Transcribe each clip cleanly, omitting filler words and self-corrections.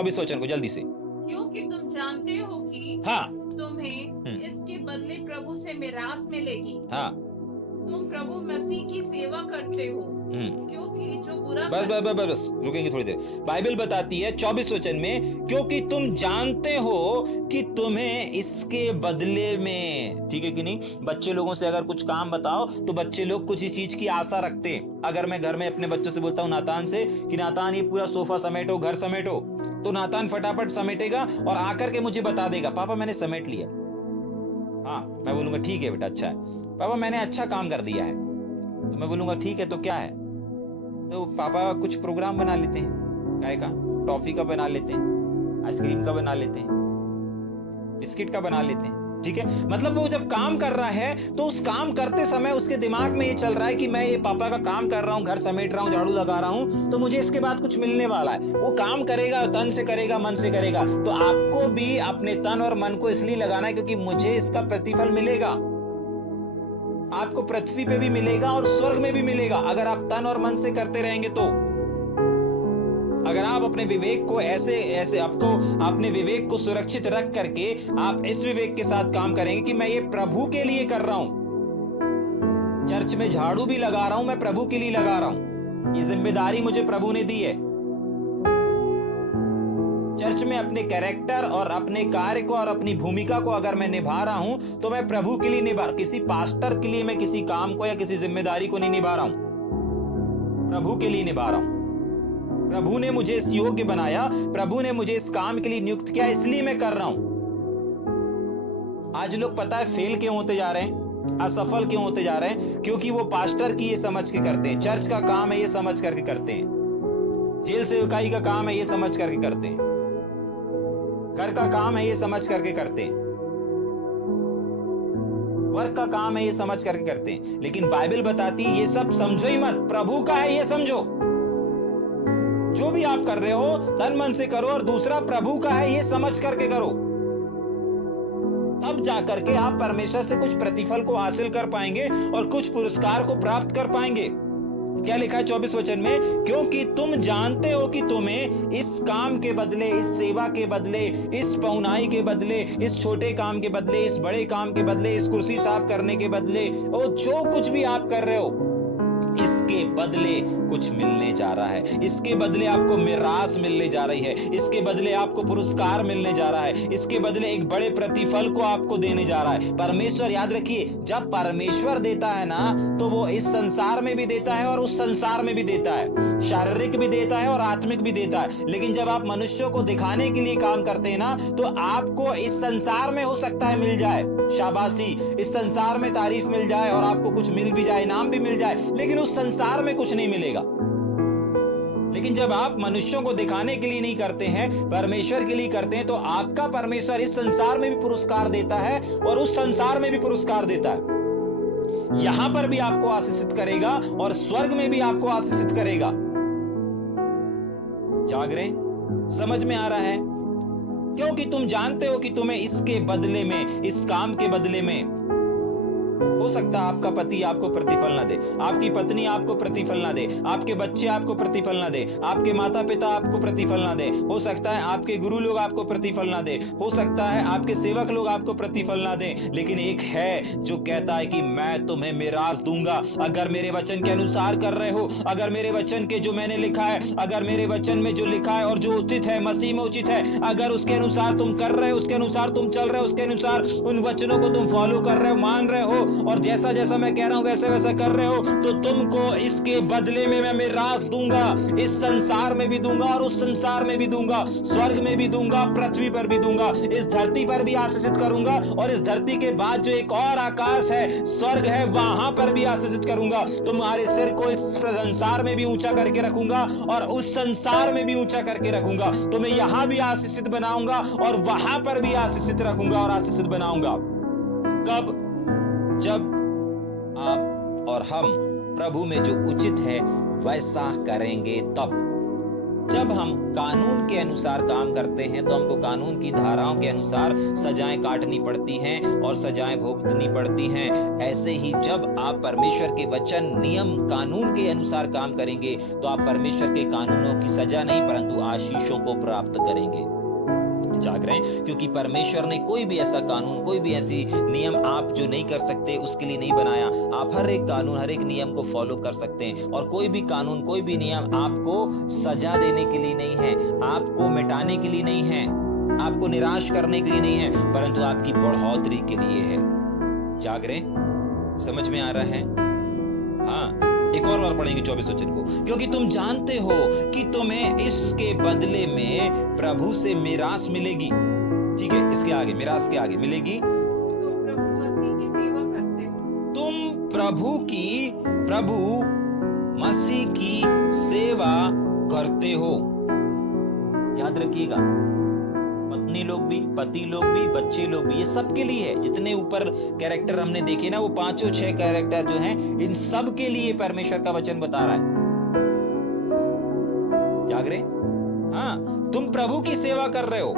24 वचन को जल्दी से। क्योंकि तुम जानते हो कि हाँ तुम्हें इसके बदले प्रभु से मिरास मिलेगी। हाँ तुम प्रभु मसीह की सेवा करते हो, क्योंकि जो बुरा बस बस बस बस रुकेंगे थोड़ी देर। बाइबल बताती है 24 वचन में, क्योंकि तुम जानते हो कि तुम्हें इसके बदले में, ठीक है कि नहीं। बच्चे लोगों से अगर कुछ काम बताओ तो बच्चे लोग कुछ इस चीज की आशा रखते हैं। अगर मैं घर में अपने बच्चों से बोलता हूँ नातान से कि नातान ये पूरा सोफा समेटो, घर समेटो, तो नातान फटाफट समेटेगा और आकर के मुझे बता देगा पापा मैंने समेट लिया। हाँ, मैं बोलूंगा ठीक है बेटा, अच्छा है। पापा मैंने अच्छा काम कर दिया है, तो मैं बोलूंगा ठीक है, तो क्या है? तो पापा कुछ प्रोग्राम बना लेते हैं, काय का, टॉफी का बना लेते हैं, आइसक्रीम का बना लेते हैं, बिस्किट का बना लेते हैं, ठीक है। मतलब वो जब काम कर रहा है तो उस काम करते समय उसके दिमाग में ये चल रहा है कि मैं ये पापा का काम कर रहा हूँ, घर समेट रहा हूँ, झाड़ू लगा रहा हूँ, तो मुझे इसके बाद कुछ मिलने वाला है। वो काम करेगा, तन से करेगा, मन से करेगा। तो आपको भी अपने तन और मन को इसलिए लगाना है क्योंकि मुझे इसका प्रतिफल मिलेगा। आपको पृथ्वी पे भी मिलेगा और स्वर्ग में भी मिलेगा अगर आप तन और मन से करते रहेंगे। तो अगर आप अपने विवेक को ऐसे आपको अपने विवेक को सुरक्षित रख करके आप इस विवेक के साथ काम करेंगे कि मैं ये प्रभु के लिए कर रहा हूं, चर्च में झाड़ू भी लगा रहा हूं, मैं प्रभु के लिए लगा रहा हूं, ये जिम्मेदारी मुझे प्रभु ने दी है। चर्च में अपने कैरेक्टर और अपने कार्य को और अपनी भूमिका को अगर मैं निभा रहा हूं तो मैं प्रभु के लिए निभा, किसी पास्टर के लिए मैं किसी काम को या किसी जिम्मेदारी को नहीं निभा रहा हूं, प्रभु के लिए निभा रहा हूं। प्रभु ने मुझे इस योग्य बनाया, प्रभु ने मुझे इस काम के लिए नियुक्त किया, इसलिए मैं कर रहा हूं। आज लोग पता है फेल क्यों होते जा रहे हैं, असफल क्यों होते जा रहे हैं? क्योंकि वो पास्टर की ये समझ के करते हैं, चर्च का काम है ये समझ करके करते हैं, जेल सेवकाई का काम है ये समझ करके करते हैं, घर का काम है ये समझ करके करते हैं, वर्क का काम है ये समझ करके करते हैं। लेकिन बाइबल बताती है ये सब समझो ही मत, प्रभु का है ये समझो। जो भी आप कर रहे हो तन मन से करो, और दूसरा प्रभु का है ये समझ करके करो। तब जाकर के आप परमेश्वर से कुछ प्रतिफल को हासिल कर पाएंगे और कुछ पुरस्कार को प्राप्त कर पाएंगे। क्या लिखा है 24 वचन में? क्योंकि तुम जानते हो कि तुम्हें इस काम के बदले, इस सेवा के बदले, इस पहुनाई के बदले, इस छोटे काम के बदले, इस बड़े काम के बदले, इस कुर्सी साफ करने के बदले, और जो कुछ भी आप कर रहे हो इसके बदले कुछ मिलने जा रहा है। इसके बदले आपको मिरास मिलने जा रही है, इसके बदले आपको पुरस्कार मिलने जा रहा है, इसके बदले एक बड़े प्रतिफल को आपको देने जा रहा है परमेश्वर। याद रखिए, जब परमेश्वर देता है ना तो वो इस संसार में भी देता है और उस संसार में भी देता है, शारीरिक भी देता है और आत्मिक भी देता है। लेकिन जब आप मनुष्यों को दिखाने के लिए काम करते हैं ना तो आपको इस संसार में हो सकता है मिल जाए शाबाशी, इस संसार में तारीफ मिल जाए और आपको कुछ मिल भी जाए, इनाम भी मिल जाए, लेकिन उस संसार में कुछ नहीं मिलेगा। लेकिन जब आप मनुष्यों को दिखाने के लिए नहीं करते हैं, परमेश्वर के लिए करते हैं, तो आपका परमेश्वर इस संसार में भी पुरस्कार देता है और उस संसार में भी पुरस्कार देता है। यहां पर भी आपको आशीषित करेगा और स्वर्ग में भी आपको आशीषित करेगा। जाग रहे? समझ में आ रहा है? क्योंकि तुम जानते हो कि तुम्हें इसके बदले में, इस काम के बदले में, हो सकता है आपका पति आपको प्रतिफल ना दे, आपकी पत्नी आपको प्रतिफल ना दे, आपके बच्चे आपको प्रतिफल ना दे, आपके माता पिता आपको प्रतिफल ना दे, हो सकता है आपके गुरु लोग आपको प्रतिफल ना दे, हो सकता है आपके सेवक लोग आपको प्रतिफल ना दे, लेकिन एक है जो कहता है कि मैं तुम्हें मिरास दूंगा अगर मेरे वचन के अनुसार कर रहे हो, अगर मेरे वचन के जो मैंने लिखा है, अगर मेरे वचन में जो लिखा है और जो उचित है, मसीह में उचित है, अगर उसके अनुसार तुम कर रहे हो, उसके अनुसार तुम चल रहे हो, उसके अनुसार उन वचनों को तुम फॉलो कर रहे हो, मान रहे हो, और जैसा जैसा मैं कह रहा हूं वैसे वैसा कर रहे हो, तो तुमको इसके बदले में मैं मिरास दूंगा। इस संसार में भी दूंगा और उस संसार में भी दूंगा, स्वर्ग में भी दूंगा, पृथ्वी पर भी दूंगा, इस धरती पर भी आशीषित करूंगा, और इस धरती के बाद जो एक और आकाश है, स्वर्ग है, वहां पर भी आशीषित करूंगा। तुम्हारे सिर को इस संसार में भी ऊंचा करके रखूंगा और उस संसार में भी ऊंचा करके रखूंगा। तुम्हें यहां भी आशीषित बनाऊंगा और वहां पर भी आशीषित रखूंगा और आशीषित बनाऊंगा। कब? जब आप और हम प्रभु में जो उचित है वैसा करेंगे तब। जब हम कानून के अनुसार काम करते हैं तो हमको कानून की धाराओं के अनुसार सजाएं काटनी पड़ती हैं और सजाएं भुगतनी पड़ती हैं। ऐसे ही जब आप परमेश्वर के वचन, नियम, कानून के अनुसार काम करेंगे तो आप परमेश्वर के कानूनों की सजा नहीं परंतु आशीषों को प्राप्त करेंगे। जाग रहे हैं, क्योंकि परमेश्वर ने कोई भी ऐसा कानून, कोई भी ऐसी नियम आप जो नहीं कर सकते उसके लिए नहीं बनाया। आप हर एक कानून, हर एक नियम को फॉलो कर सकते हैं और कोई भी कानून, कोई भी नियम आपको सजा देने के लिए नहीं है, आपको मिटाने के लिए नहीं है, आपको निराश करने के लिए नहीं है, परंतु आपकी बढ़ोतरी के लिए है। जाग रहे, समझ में आ रहा है? हाँ, एक और बार पढ़ेंगे 24 वचन को। क्योंकि तुम जानते हो कि तुम्हें इसके बदले में प्रभु से मिरास मिलेगी। ठीक है, इसके आगे, मिरास के आगे मिलेगी। तुम प्रभु मसीह की सेवा करते हो। तुम प्रभु मसीह की सेवा करते हो। याद रखिएगा, पत्नी लोग भी, पति लोग भी, बच्चे लोग भी, ये सबके लिए है। जितने ऊपर कैरेक्टर हमने देखे ना, वो 5-6 कैरेक्टर जो हैं, इन सब के लिए परमेश्वर का वचन बता रहा है। जाग रहे? हाँ, तुम प्रभु की सेवा कर रहे हो।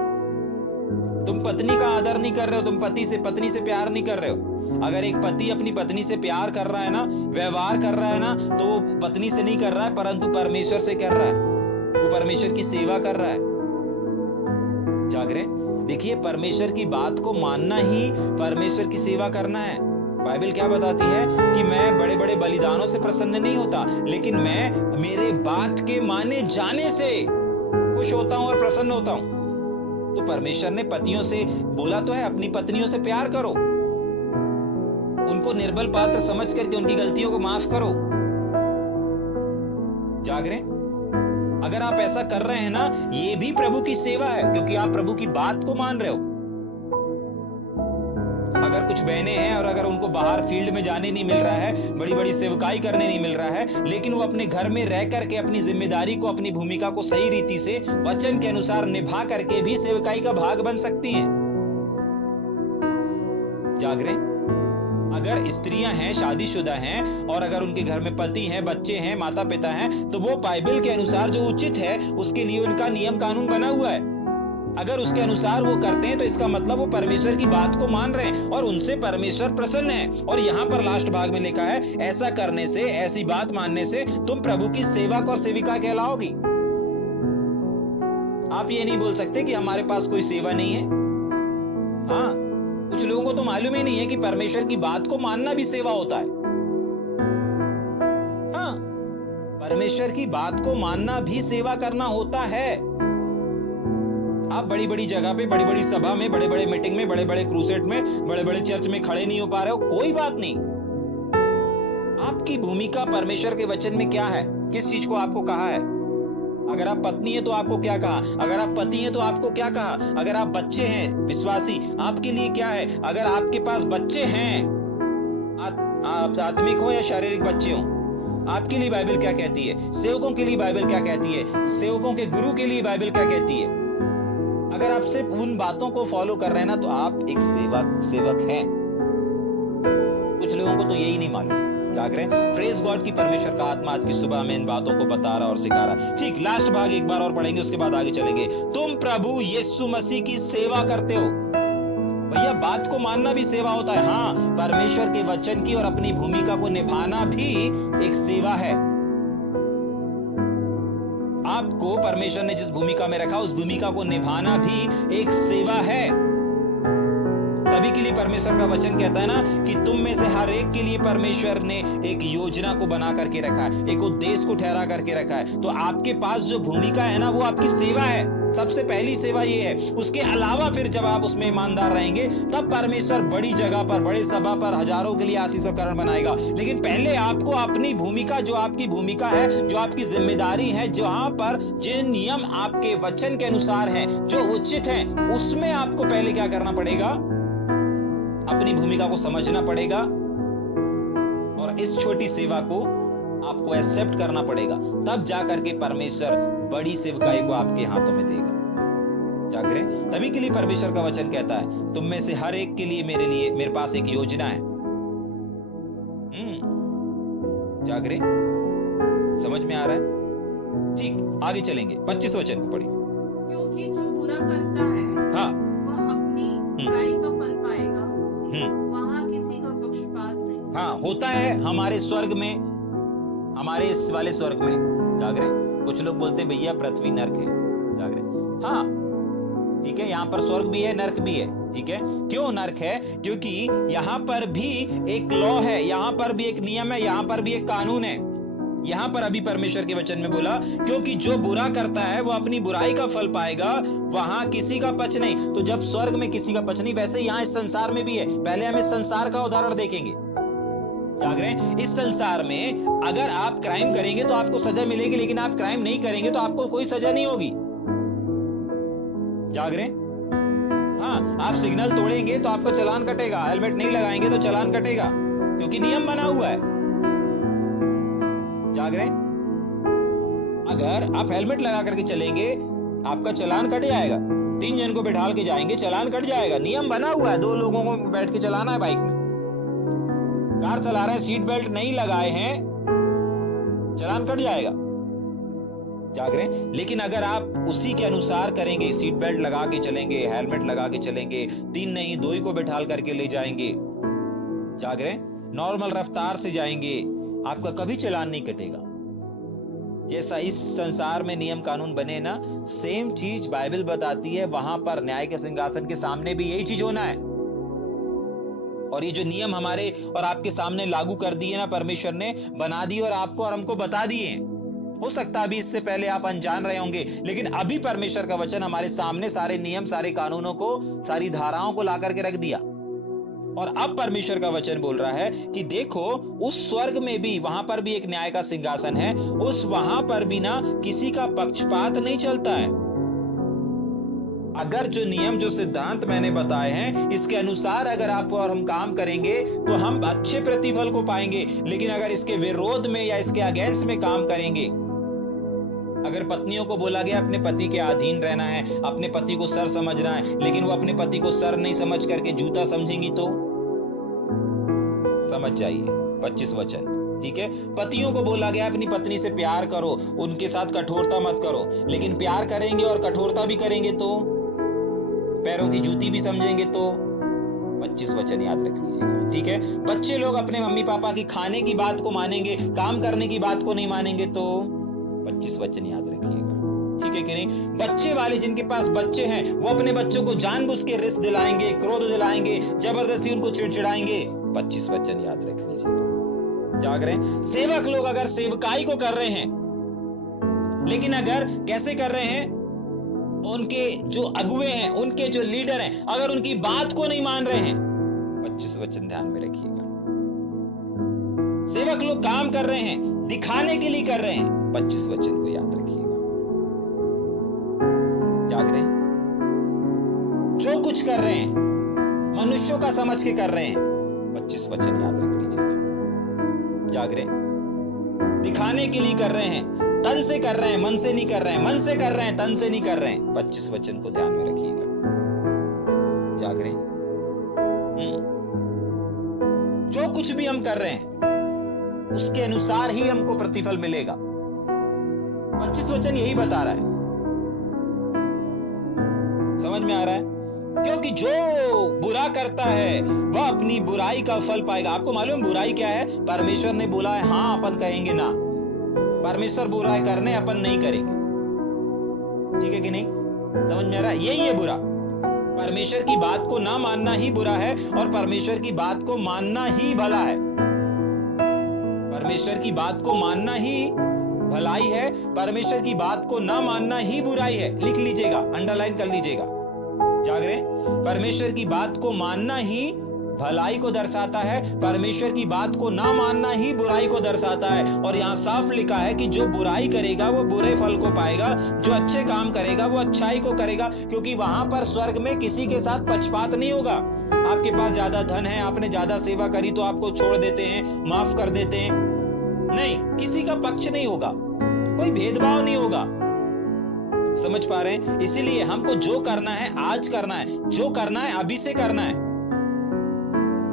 तुम पत्नी का आदर नहीं कर रहे हो, तुम पत्नी से प्यार नहीं कर रहे हो। अगर एक पति अपनी पत्नी से प्यार कर रहा है ना, व्यवहार कर रहा है ना, तो वो पत्नी से नहीं कर रहा है परंतु परमेश्वर से कर रहा है। वो परमेश्वर की सेवा कर रहा है। जाग रहे? देखिए, परमेश्वर की बात को मानना ही परमेश्वर की सेवा करना है। बाइबल क्या बताती है कि मैं बड़े बड़े बलिदानों से प्रसन्न नहीं होता, लेकिन मैं मेरे बात के माने जाने से खुश होता हूं और प्रसन्न होता हूं। तो परमेश्वर ने पतियों से बोला तो है, अपनी पत्नियों से प्यार करो, उनको निर्बल पात्र समझ करके उनकी गलतियों को माफ करो। जाग रहे? अगर आप ऐसा कर रहे हैं ना, ये भी प्रभु की सेवा है, क्योंकि आप प्रभु की बात को मान रहे हो। अगर कुछ बहनें हैं और अगर उनको बाहर फील्ड में जाने नहीं मिल रहा है, बड़ी बड़ी सेवकाई करने नहीं मिल रहा है, लेकिन वो अपने घर में रह करके अपनी जिम्मेदारी को, अपनी भूमिका को सही रीति से वचन के अनुसार निभा करके भी सेवकाई का भाग बन सकती हैं। जाग रहे? अगर स्त्रियां हैं, शादीशुदा हैं और अगर उनके घर में पति हैं, बच्चे हैं, माता पिता हैं, तो वो बाइबल के अनुसार जो उचित है उसके लिए उनका नियम कानून बना हुआ है। अगर उसके अनुसार वो करते हैं तो इसका मतलब वो परमेश्वर की बात को मान रहे हैं और उनसे परमेश्वर प्रसन्न है। और यहाँ पर लास्ट भाग में लिखा है, ऐसा करने से, ऐसी बात मानने से तुम प्रभु की सेवक और सेविका कहलाओगी। आप ये नहीं बोल सकते कि हमारे पास कोई सेवा नहीं है। हाँ, कुछ लोगों को तो मालूम ही नहीं है कि परमेश्वर की बात को मानना भी सेवा होता है। हाँ, परमेश्वर की बात को मानना भी सेवा करना होता है। आप बड़ी बड़ी जगह पे, बड़ी बड़ी सभा में, बड़े बड़े मीटिंग में, बड़े बड़े क्रूसेट में, बड़े बड़े चर्च में खड़े नहीं हो पा रहे हो, कोई बात नहीं। आपकी भूमिका परमेश्वर के वचन में क्या है, किस चीज को आपको कहा है। अगर आप पत्नी हैं तो आपको क्या कहा, अगर आप पति हैं तो आपको क्या कहा, अगर आप बच्चे हैं विश्वासी, आपके लिए क्या है, अगर आपके पास बच्चे हैं, आत्मिक हो या शारीरिक बच्चे हो, आपके लिए बाइबल क्या कहती है, सेवकों के लिए बाइबल क्या कहती है, सेवकों के गुरु के लिए बाइबल क्या कहती है। अगर आप सिर्फ उन बातों को फॉलो कर रहे हैं ना, तो आप एक सेवक हैं। कुछ लोगों को तो यही नहीं मालूम। जाग रहे हैं? प्रेज गॉड की परमेश्वर का आत्मा आज की सुबह में इन बातों को बता रहा और सिखा रहा। ठीक, लास्ट भाग एक बार और पढ़ेंगे, उसके बाद आगे चलेंगे। तुम प्रभु यीशु मसीह की सेवा करते हो। भैया, बात को मानना भी सेवा होता है। हाँ, परमेश्वर के वचन की और अपनी भूमिका को निभाना भी एक सेवा है। आपको परमेश्वर ने जिस भूमिका में रखा, उस भूमिका को निभाना भी एक सेवा है। तभी के लिए परमेश्वर का वचन कहता है ना कि तुम में से हर एक के लिए परमेश्वर ने एक योजना को बना करके रखा है, एक उद्देश्य को ठहरा करके रखा है। तो आपके पास जो भूमिका है ना, वो आपकी सेवा है। सबसे पहली सेवा ये है। उसके अलावा फिर जब आप उसमें ईमानदार रहेंगे, तब परमेश्वर बड़ी जगह पर, बड़ी सभा पर हजारों के लिए आशीष का कारण बनाएगा। लेकिन पहले आपको अपनी भूमिका, जो आपकी भूमिका है, जो आपकी जिम्मेदारी है, जहां पर जिन नियम आपके वचन के अनुसार हैं, जो उचित हैं, उसमें आपको पहले क्या करना पड़ेगा, अपनी भूमिका को समझना पड़ेगा और इस छोटी सेवा को आपको एक्सेप्ट करना पड़ेगा। तब जाकर के परमेश्वर बड़ी सेवकाई को आपके हाथों में देगा। जाग रहे? तभी के लिए परमेश्वर का वचन कहता है, तुम में से हर एक के लिए मेरे पास एक योजना है। जाग रहे? समझ में आ रहा है? ठीक, आगे चलेंगे, 25 वचन को पढ़िए। क्योंकि जो बुरा करता है हाँ, वह अपनी बुराई का फल पाएगा, वहाँ किसी का पक्षपात नहीं। हाँ, होता है हमारे स्वर्ग में, हमारे इस वाले स्वर्ग में, जाग रहे। कुछ लोग बोलते हैं भैया पृथ्वी नर्क है, जाग रहे। हाँ ठीक है, यहाँ पर स्वर्ग भी है, नर्क भी है, ठीक है। क्यों नर्क है? क्योंकि यहाँ पर भी एक लॉ है, यहाँ पर भी एक नियम है, यहाँ पर भी एक कानून है। यहाँ पर अभी परमेश्वर के वचन में बोला, क्योंकि जो बुरा करता है वो अपनी बुराई का फल पाएगा, वहां किसी का पक्ष नहीं। तो जब स्वर्ग में किसी का पक्ष नहीं, वैसे यहाँ इस संसार में भी है। पहले हम इस संसार का उदाहरण देखेंगे, जाग रहे हैं। इस संसार में अगर आप क्राइम करेंगे तो आपको सजा मिलेगी, लेकिन आप क्राइम नहीं करेंगे तो आपको कोई सजा नहीं होगी, जाग रहे। हाँ, आप सिग्नल तोड़ेंगे तो आपको चालान कटेगा, हेलमेट नहीं लगाएंगे तो चालान कटेगा, क्योंकि नियम बना हुआ है, जाग रहे। अगर आप हेलमेट लगा करके चलेंगे आपका चालान कट जाएगा, 3 जन को बैठाल के जाएंगे चालान कट जाएगा, नियम बना हुआ है। 2 लोगों को बैठ के चलाना है बाइक में, कार चला रहे हैं, सीट बेल्ट नहीं लगाए हैं, चालान कट जाएगा, जाग रहे हैं। लेकिन अगर आप उसी के अनुसार करेंगे, सीट बेल्ट लगा के चलेंगे, हेलमेट लगा के चलेंगे, 3 नहीं 2 ही को बैठाल करके ले जाएंगे, जाग रहे, नॉर्मल रफ्तार से जाएंगे, आपका कभी चालान नहीं कटेगा। जैसा इस संसार में नियम कानून बने ना, सेम चीज बाइबल बताती है, वहां पर न्याय के सिंहासन के सामने भी यही चीज होना है। और ये जो नियम हमारे और आपके सामने लागू कर दिए ना, परमेश्वर ने बना दिए और आपको और हमको बता दिए। हो सकता है अभी इससे पहले आप अनजान रहे होंगे, लेकिन अभी परमेश्वर का वचन हमारे सामने सारे नियम, सारे कानूनों को, सारी धाराओं को ला करके रख दिया। और अब परमेश्वर का वचन बोल रहा है कि देखो, उस स्वर्ग में भी, वहां पर भी एक न्याय का सिंहासन है, उस वहां पर भी ना किसी का पक्षपात नहीं चलता है। अगर जो नियम, जो सिद्धांत मैंने बताए हैं, इसके अनुसार अगर आप और हम काम करेंगे तो हम अच्छे प्रतिफल को पाएंगे। लेकिन अगर इसके विरोध में या इसके अगेंस्ट में काम करेंगे, अगर पत्नियों को बोला गया अपने पति के अधीन रहना है, अपने पति को सर समझना है, लेकिन वो अपने पति को सर नहीं समझ करके जूता समझेंगी, तो समझ जाइए 25 वचन, ठीक है। पतियों को बोला गया अपनी पत्नी से प्यार करो, उनके साथ कठोरता मत करो, लेकिन प्यार करेंगे और कठोरता भी करेंगे तो, पैरों की जूती भी समझेंगे तो, 25 वचन याद रख लीजिएगा, ठीक है। बच्चे लोग अपने मम्मी पापा की खाने की बात को मानेंगे, काम करने की बात को नहीं मानेंगे तो 25 वचन याद रखिएगा, ठीक है कि नहीं। बच्चे वाले जिनके पास बच्चे हैं, वो अपने बच्चों को जानबूझ के रिस्क दिलाएंगे, क्रोध दिलाएंगे, जबरदस्ती उनको चिड़चिड़ाएंगे, 25 वचन याद रख लीजिएगा, जाग रहे हैं। सेवक लोग अगर सेवकाई को कर रहे हैं, लेकिन अगर कैसे कर रहे हैं, उनके जो अगुवे हैं, उनके जो लीडर हैं, अगर उनकी बात को नहीं मान रहे हैं, 25 वचन ध्यान में रखिएगा। सेवक लोग काम कर रहे हैं, दिखाने के लिए कर रहे हैं, 25 वचन को याद रखिएगा, जाग रहे हैं। जो कुछ कर रहे हैं मनुष्यों का समझ के कर रहे हैं, 25 वचन याद रख लीजिएगा, जाग रहे। दिखाने के लिए कर रहे हैं, तन से कर रहे हैं, मन से नहीं कर रहे हैं, मन से कर रहे हैं, तन से नहीं कर रहे हैं, 25 वचन को ध्यान में रखिएगा, जाग रहे। जो कुछ भी हम कर रहे हैं उसके अनुसार ही हमको प्रतिफल मिलेगा, 25 वचन यही बता रहा है, समझ में आ रहा है। क्योंकि जो बुरा करता है वह अपनी बुराई का फल पाएगा। आपको मालूम बुराई क्या है? परमेश्वर ने बोला है हाँ, अपन कहेंगे ना। परमेश्वर बुराई करने, अपन नहीं करेंगे, ठीक है कि नहीं? समझ में आ रहा है? यही है बुरा। परमेश्वर की बात को ना मानना ही बुरा है और परमेश्वर की बात को मानना ही भला है। परमेश्वर की बात को मानना ही भलाई है, परमेश्वर की बात को ना मानना ही बुराई है। लिख लीजिएगा, अंडरलाइन कर लीजिएगा, जाग रहे। परमेश्वर की बात को मानना ही भलाई को दर्शाता है, परमेश्वर की बात को ना मानना ही बुराई को दर्शाता है। और यहाँ साफ लिखा है कि जो बुराई करेगा वो बुरे फल को पाएगा, जो अच्छे काम करेगा वो अच्छाई को करेगा, क्योंकि वहां पर स्वर्ग में किसी के साथ पक्षपात नहीं होगा। आपके पास ज्यादा धन है, आपने ज्यादा सेवा करी तो आपको छोड़ देते हैं, माफ कर देते हैं, नहीं, किसी का पक्ष नहीं होगा, कोई भेदभाव नहीं होगा। समझ पा रहे हैं? इसीलिए हमको जो करना है आज करना है, जो करना है अभी से करना है।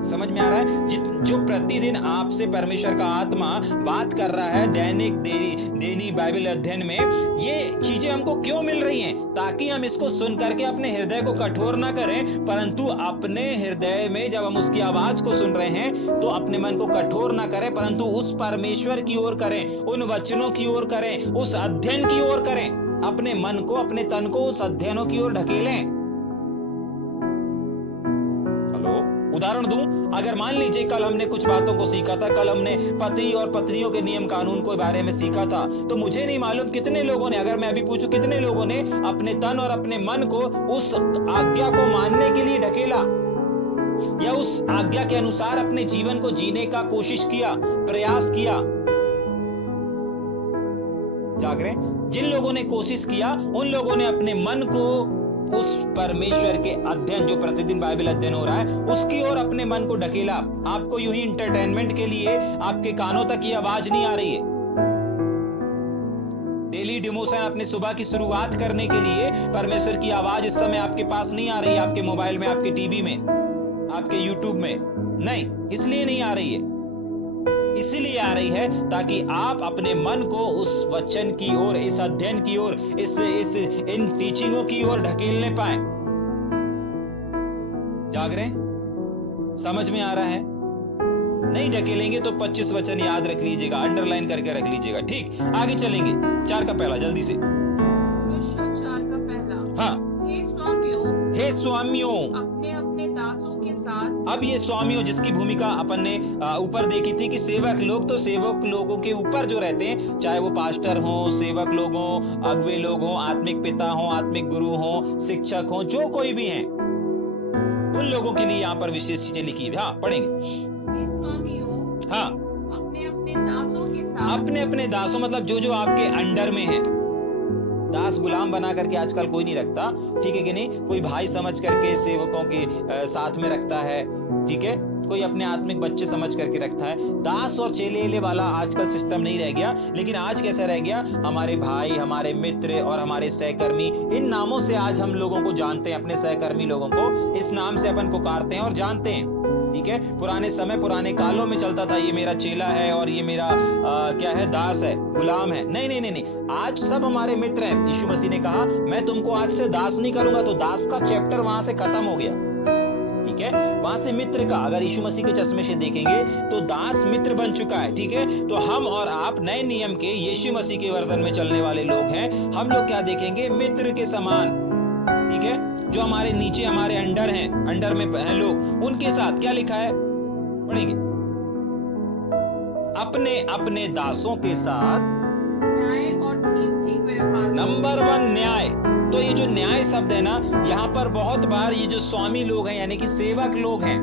समझ में आ रहा है? जो प्रतिदिन आपसे परमेश्वर का आत्मा बात कर रहा है दैनिक दैनिक बाइबल अध्ययन में, ये चीजें हमको क्यों मिल रही हैं? ताकि हम इसको सुन करके अपने हृदय को कठोर ना करें, परंतु अपने हृदय में जब हम उसकी आवाज को सुन रहे हैं तो अपने मन को कठोर ना करें, परंतु उस परमेश्वर की ओर करें, उन वचनों की ओर करें, उस अध्ययन की ओर करें। अपने मन को, अपने तन को उस अध्ययनों की ओर ढकेलें। उदाहरण दूं, अगर मान लीजिए कल हमने कुछ बातों को सीखा था, कल हमने पति और पत्नियों के नियम कानून के बारे में सीखा था, तो मुझे नहीं मालूम कितने लोगों ने, अगर मैं अभी पूछूं कितने लोगों ने अपने तन और अपने मन को उस आज्ञा को मानने के लिए ढकेला या उस आज्ञा के अनुसार अपने जीवन को जीने का कोशिश किया, प्रयास किया। जाग रहे? जिन लोगों ने कोशिश किया उन लोगों ने अपने मन को उस परमेश्वर के अध्ययन, जो प्रतिदिन बाइबल अध्ययन हो रहा है, उसकी ओर अपने मन को ढकेला। आपको यूं ही एंटरटेनमेंट के लिए आपके कानों तक ये आवाज नहीं आ रही है। डेली डिमोशन, अपने सुबह की शुरुआत करने के लिए परमेश्वर की आवाज इस समय आपके पास नहीं आ रही है, आपके मोबाइल में, आपके टीवी में, आपके यूट्यूब में नहीं। इसलिए नहीं आ रही है, इसीलिए आ रही है ताकि आप अपने मन को उस वचन की ओर, इस अध्ययन की ओर, इन टीचिंगों की ओर ढकेलने पाए। जाग रहे? समझ में आ रहा है? नहीं ढकेलेंगे तो 25 वचन याद रख लीजिएगा, अंडरलाइन करके रख लीजिएगा। ठीक, आगे चलेंगे। 4 का पहला जल्दी से। 4 का पहला। हाँ। हे स्वामियों अपने अपने दासों के साथ। अब ये स्वामियों जिसकी भूमिका अपन ने ऊपर देखी थी कि सेवक लोग, तो सेवक लोगों के ऊपर जो रहते हैं, चाहे वो पास्टर हो, सेवक लोग हो, अगुवे लोग हो, आत्मिक पिता हो, आत्मिक गुरु हो, शिक्षक हो, जो कोई भी हैं, उन लोगों के लिए यहाँ पर विशेष चीजें लिखी है। हाँ, पढ़ेंगे। हे स्वामियों, हाँ, अपने अपने दासों के साथ। अपने अपने दासों मतलब जो जो आपके अंडर में है। दास गुलाम बना करके आजकल कोई नहीं रखता, ठीक है कि नहीं? कोई भाई समझ करके सेवकों के साथ में रखता है, ठीक है? कोई अपने आत्मिक बच्चे समझ करके रखता है। दास और चेले वाला आजकल सिस्टम नहीं रह गया, लेकिन आज कैसा रह गया? हमारे भाई, हमारे मित्र और हमारे सहकर्मी, इन नामों से आज हम लोगों को जानते हैं। अपने सहकर्मी लोगों को इस नाम से अपन पुकारते हैं और जानते हैं, ठीक है? पुराने समय, पुराने कालों में चलता था ये मेरा चेला है और ये मेरा क्या है, दास है, गुलाम है। नहीं नहीं नहीं नहीं, आज सब हमारे मित्र हैं। यीशु मसीह ने कहा मैं तुमको आज से दास नहीं करूंगा, तो दास का चैप्टर वहां से खत्म हो गया, ठीक है? वहां से मित्र का, अगर यीशु मसीह के चश्मे से देखेंगे तो दास मित्र बन चुका है, ठीक है? तो हम और आप नए नियम के यीशु मसीह के वर्जन में चलने वाले लोग हैं। हम लोग क्या देखेंगे? मित्र के समान, ठीक है? जो हमारे नीचे, हमारे अंडर हैं, अंडर में हैं लोग, उनके साथ क्या लिखा है? पढ़ेंगे। अपने अपने दासों के साथ न्याय और ठीक व्यवहार। नंबर 1 न्याय। तो ये जो न्याय शब्द है ना, यहाँ पर बहुत बार ये जो स्वामी लोग हैं, यानी कि सेवक लोग हैं,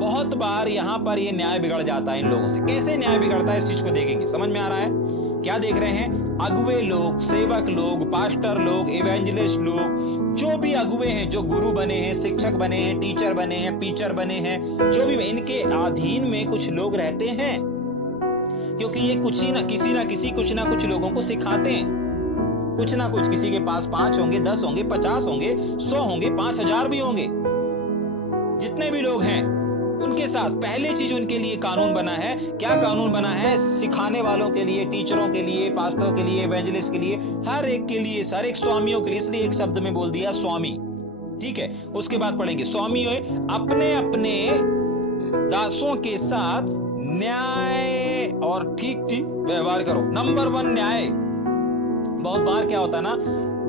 बहुत बार यहाँ पर ये न्याय बिगड़ जाता है इन लोगों से। कैसे न्याय बिगड़ता है इस चीज को देखेंगे। समझ में आ रहा है? क्या देख रहे हैं? अगुवे लोग, सेवक लोग, पास्टर लोग, इवेंजलिस्ट लोग, जो भी अगुवे हैं, जो गुरु बने हैं, शिक्षक बने हैं, टीचर बने हैं, पीचर बने हैं, जो भी, इनके अधीन में कुछ लोग रहते हैं, क्योंकि ये कुछ ना कुछ लोगों को सिखाते हैं। कुछ ना कुछ, किसी के पास 5 होंगे, 10 होंगे, 50 होंगे, 100 होंगे, 5000 भी होंगे। जितने भी लोग हैं उनके साथ पहले चीज उनके लिए कानून बना है। क्या कानून बना है? सिखाने वालों के लिए, टीचरों के लिए, पास्टरों के लिए, इवेंजलिस्ट के लिए, हर एक के लिए, हर एक स्वामियों के लिए। इसलिए एक शब्द में बोल दिया स्वामी, ठीक है? उसके बाद पढ़ेंगे स्वामी अपने अपने दासों के साथ न्याय और ठीक व्यवहार करो। नंबर 1 न्याय। बहुत बार क्या होता है ना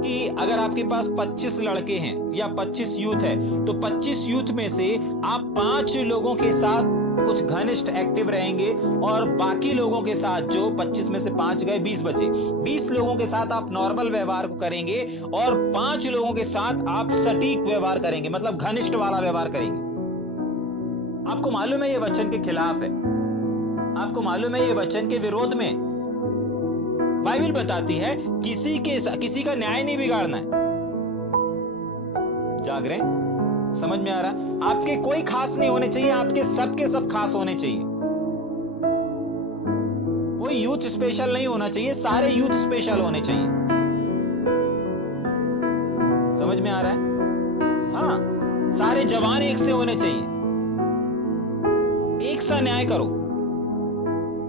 कि अगर आपके पास 25 लड़के हैं या 25 यूथ है, तो 25 यूथ में से आप 5 लोगों के साथ कुछ घनिष्ठ एक्टिव रहेंगे और बाकी लोगों के साथ, जो 25 में से 5 गए, 20 बचे, 20 लोगों के साथ आप नॉर्मल व्यवहार को करेंगे और 5 लोगों के साथ आप सटीक व्यवहार करेंगे, मतलब घनिष्ठ वाला व्यवहार करेंगे। आपको मालूम है ये वचन के खिलाफ है, आपको मालूम है ये वचन के विरोध में। बाइबल बताती है किसी का न्याय नहीं बिगाड़ना है। जाग रहे हैं? समझ में आ रहा? आपके कोई खास नहीं होने चाहिए, आपके सब खास होने चाहिए। कोई यूथ स्पेशल नहीं होना चाहिए, सारे यूथ स्पेशल होने चाहिए। समझ में आ रहा है? हाँ, सारे जवान एक से होने चाहिए। एक सा न्याय करो।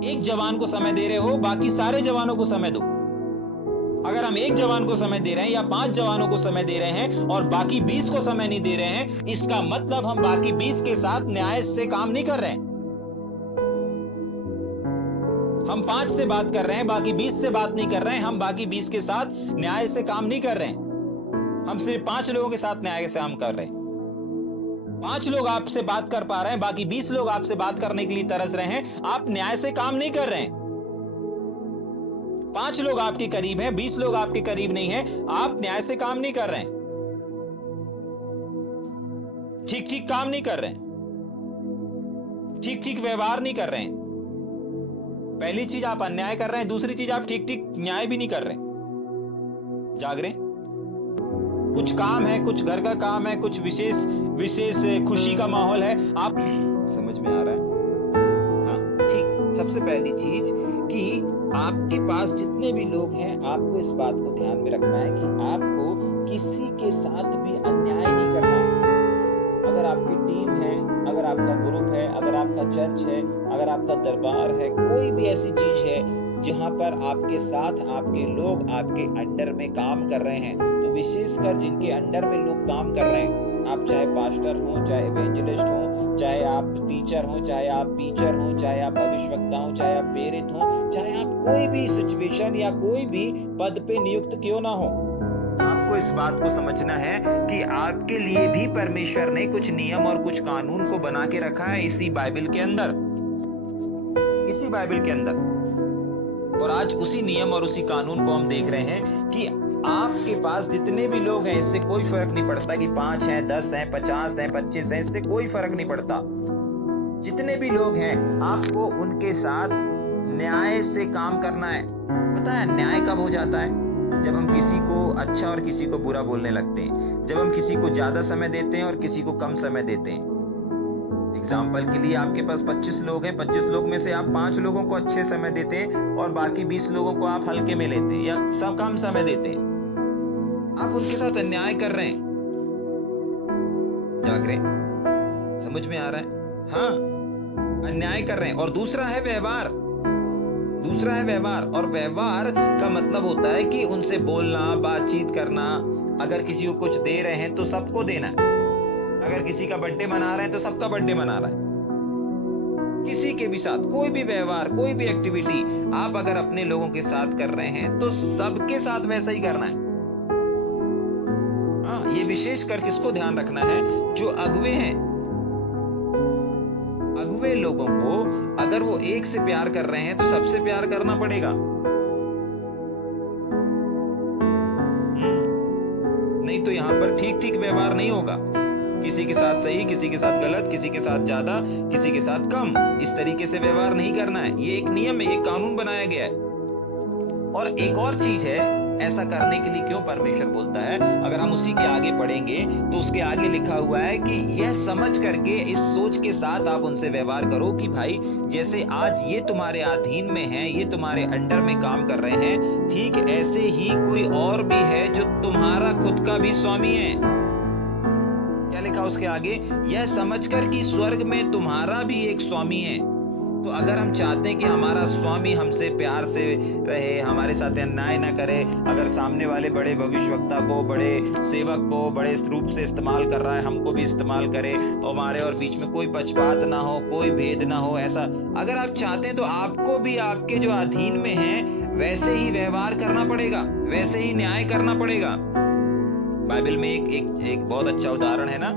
एक जवान को समय दे रहे हो, बाकी सारे जवानों को समय दो। अगर हम एक जवान को समय दे रहे हैं या 5 जवानों को समय दे रहे हैं और बाकी 20 को समय नहीं दे रहे हैं, इसका मतलब हम बाकी 20 के साथ न्याय से काम नहीं कर रहे हैं। हम 5 से बात कर रहे हैं, बाकी 20 से बात नहीं कर रहे हैं। हम बाकी 20 के साथ न्याय से काम नहीं कर रहे हैं। हम सिर्फ 5 लोगों के साथ न्याय से काम कर रहे हैं। 5 लोग आपसे बात कर पा रहे हैं, बाकी 20 लोग आपसे बात करने के लिए तरस रहे हैं। आप न्याय से काम नहीं कर रहे हैं। 5 लोग आपके करीब हैं, 20 लोग आपके करीब नहीं हैं। आप न्याय से काम नहीं कर रहे हैं, ठीक ठीक काम नहीं कर रहे हैं, ठीक ठीक व्यवहार नहीं कर रहे हैं। पहली चीज आप अन्याय कर रहे हैं, दूसरी चीज आप ठीक ठीक न्याय भी नहीं कर रहे हैं। जाग रहे हैं? कुछ काम है, कुछ घर का काम है, कुछ विशेष खुशी का माहौल है। आप समझ में आ रहा है? हाँ ठीक। सबसे पहली चीज कि आपके पास जितने भी लोग हैं, आपको इस बात को ध्यान में रखना है कि आपको किसी के साथ भी अन्याय नहीं करना है। अगर आपकी टीम है, अगर आपका ग्रुप है, अगर आपका चर्च है, अगर आपका दरबार है, कोई भी ऐसी चीज है जहां पर आपके साथ आपके लोग आपके अंडर में काम कर रहे हैं, तो विशेषकर जिनके अंडर में लोग काम कर रहे हैं, आप चाहे पास्टर हो, चाहे इवेंजलिस्ट हो, चाहे आप टीचर हो, चाहे आप पीचर हो, चाहे आप भविष्यवक्ता हो, चाहे आप प्रेरित हो, चाहे आप कोई भी सिचुएशन या कोई भी पद पे नियुक्त क्यों ना हो, आपको इस बात को समझना है कि आपके लिए भी परमेश्वर ने कुछ नियम और कुछ कानून को बना के रखा है इसी बाइबल के अंदर, इसी बाइबल के अंदर। और आज उसी नियम और उसी कानून को हम देख रहे हैं कि आपके पास जितने भी लोग हैं, इससे कोई फर्क नहीं पड़ता कि 5 हैं, 10 हैं, 50 हैं, 25 हैं, इससे कोई फर्क नहीं पड़ता। जितने भी लोग हैं, आपको उनके साथ न्याय से काम करना है। पता है न्याय कब हो जाता है? जब हम किसी को अच्छा और किसी को बुरा बोलने लगते हैं, जब हम किसी को ज्यादा समय देते हैं और किसी को कम समय देते हैं। एग्जाम्पल के लिए आपके पास 25 लोग हैं, 25 लोग में से आप 5 लोगों को अच्छे समय देते हैं और बाकी 20 लोगों को आप हल्के में लेते हैं या सब कम समय देते हैं। आप उनके साथ अन्याय कर रहे हैं। जाग रहे? समझ में आ रहा है? हाँ, अन्याय कर रहे हैं। और दूसरा है व्यवहार, दूसरा है व्यवहार। और व्यवहार का मतलब होता है कि उनसे बोलना, बातचीत करना। अगर किसी को कुछ दे रहे हैं तो सबको देना है। अगर किसी का बर्थडे मना रहे हैं तो सबका बर्थडे मना रहा है। किसी के भी साथ कोई भी व्यवहार, कोई भी एक्टिविटी आप अगर अपने लोगों के साथ कर रहे हैं तो सबके साथ वैसा ही करना है। हाँ, ये विशेष कर किसको ध्यान रखना है? जो अगुवे हैं। अगुवे लोगों को अगर वो एक से प्यार कर रहे हैं तो सबसे प्यार करना पड़ेगा। नहीं तो यहां पर ठीक ठीक व्यवहार नहीं होगा। किसी के साथ सही, किसी के साथ गलत, किसी के साथ ज्यादा, किसी के साथ कम, इस तरीके से व्यवहार नहीं करना है। ये एक नियम है, ये कानून बनाया गया है। और एक और चीज है, ऐसा करने के लिए क्यों परमेश्वर बोलता है? अगर हम उसी के आगे पढ़ेंगे तो उसके आगे लिखा हुआ है कि यह समझ करके, इस सोच के साथ आप उनसे व्यवहार करो कि भाई जैसे आज ये तुम्हारे अधीन में हैं, ये तुम्हारे अंडर में काम कर रहे हैं, ठीक ऐसे ही कोई और भी है जो तुम्हारा खुद का भी स्वामी है। क्या लिखा उसके आगे? यह समझकर कि स्वर्ग में तुम्हारा भी एक स्वामी है। तो अगर हम चाहते हैं कि हमारा स्वामी हमसे प्यार से रहे, हमारे साथ अन्याय ना करे, अगर सामने वाले बड़े भविष्यवक्ता को, बड़े सेवक को बड़े रूप से इस्तेमाल कर रहा है, हमको भी इस्तेमाल करे और हमारे और बीच में कोई पक्षपात ना हो, कोई भेद ना हो, ऐसा अगर आप चाहते हैं तो आपको भी आपके जो अधीन में हैं वैसे ही व्यवहार करना पड़ेगा, वैसे ही न्याय करना पड़ेगा। बाइबल में एक बहुत अच्छा उदाहरण है ना,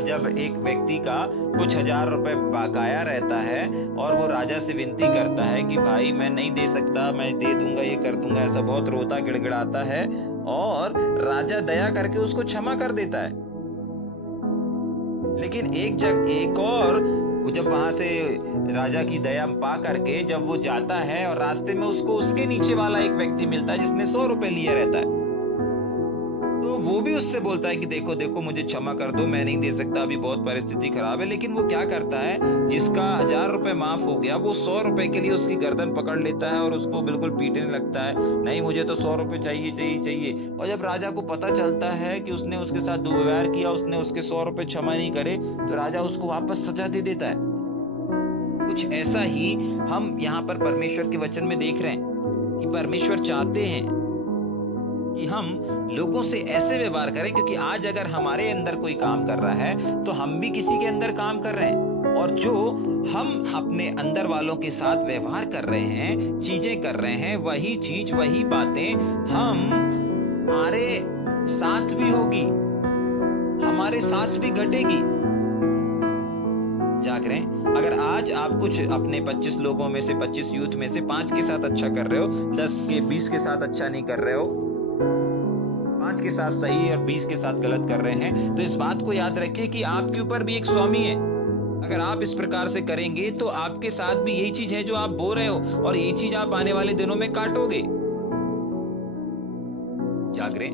जब एक व्यक्ति का कुछ हजार रुपए बकाया रहता है और वो राजा से विनती करता है कि भाई मैं नहीं दे सकता, मैं दे दूंगा, ये कर दूंगा, ऐसा बहुत रोता गिड़गिड़ाता है और राजा दया करके उसको क्षमा कर देता है। लेकिन एक और जब वहां से राजा की दया पा करके जब वो जाता है और रास्ते में उसको उसके नीचे वाला एक व्यक्ति मिलता है जिसने 100 रुपए लिए रहता है, तो वो भी उससे बोलता है कि देखो देखो मुझे क्षमा कर दो, मैं नहीं दे सकता, अभी बहुत परिस्थिति खराब है। लेकिन वो क्या करता है, जिसका 1000 रुपए माफ हो गया वो 100 रुपए के लिए उसकी गर्दन पकड़ लेता है और उसको बिल्कुल पीटने लगता है, नहीं मुझे तो 100 रुपए चाहिए चाहिए चाहिए। और जब राजा को पता चलता है कि उसने उसके साथ दुर्व्यवहार किया, उसने उसके 100 रुपए क्षमा नहीं करे, तो राजा उसको वापस सजा दे देता है। कुछ ऐसा ही हम यहाँ पर परमेश्वर के वचन में देख रहे हैं कि परमेश्वर चाहते हैं कि हम लोगों से ऐसे व्यवहार करें, क्योंकि आज अगर हमारे अंदर कोई काम कर रहा है तो हम भी किसी के अंदर काम कर रहे हैं, और जो हम अपने अंदर वालों के साथ व्यवहार कर रहे हैं, चीजें कर रहे हैं, वही चीज वही बातें हमारे साथ भी होगी, हमारे साथ भी घटेगी। जाग रहे हैं? अगर आज आप कुछ अपने 25 लोगों में से 25 यूथ में से 5 के साथ अच्छा कर रहे हो, 10 के 20 के साथ अच्छा नहीं कर रहे हो, 5 के साथ सही और 20 के साथ गलत कर रहे हैं, तो इस बात को याद रखिए कि आपके ऊपर भी एक स्वामी है। अगर आप इस प्रकार से करेंगे तो आपके साथ भी यही चीज है जो आप बोल रहे हो, और यही चीज आप आने वाले दिनों में काटोगे। जाग रहे?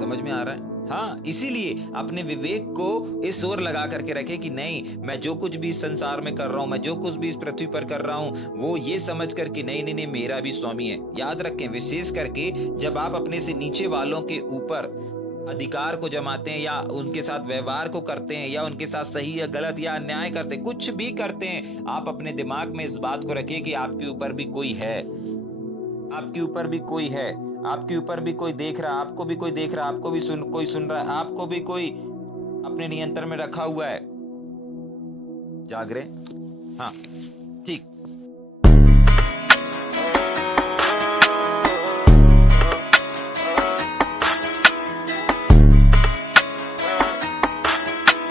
समझ में आ रहा है? हाँ, इसीलिए अपने विवेक को इस ओर लगा करके रखे कि नहीं, मैं जो कुछ भी इस संसार में कर रहा हूं, मैं जो कुछ भी इस पृथ्वी पर कर रहा हूं, वो ये समझ कर कि नहीं नहीं नहीं, मेरा भी स्वामी है। याद रखें, विशेष करके जब आप अपने से नीचे वालों के ऊपर अधिकार को जमाते हैं, या उनके साथ व्यवहार को करते हैं, या उनके साथ सही या गलत या अन्याय करते हैं, कुछ भी करते हैं, आप अपने दिमाग में इस बात को रखिए कि आपके ऊपर भी कोई है, आपके ऊपर भी कोई है, आपके ऊपर भी कोई देख रहा है, आपको भी कोई देख रहा है, आपको भी कोई सुन रहा है, आपको भी कोई अपने नियंत्रण में रखा हुआ है। जाग रहे? हाँ, ठीक।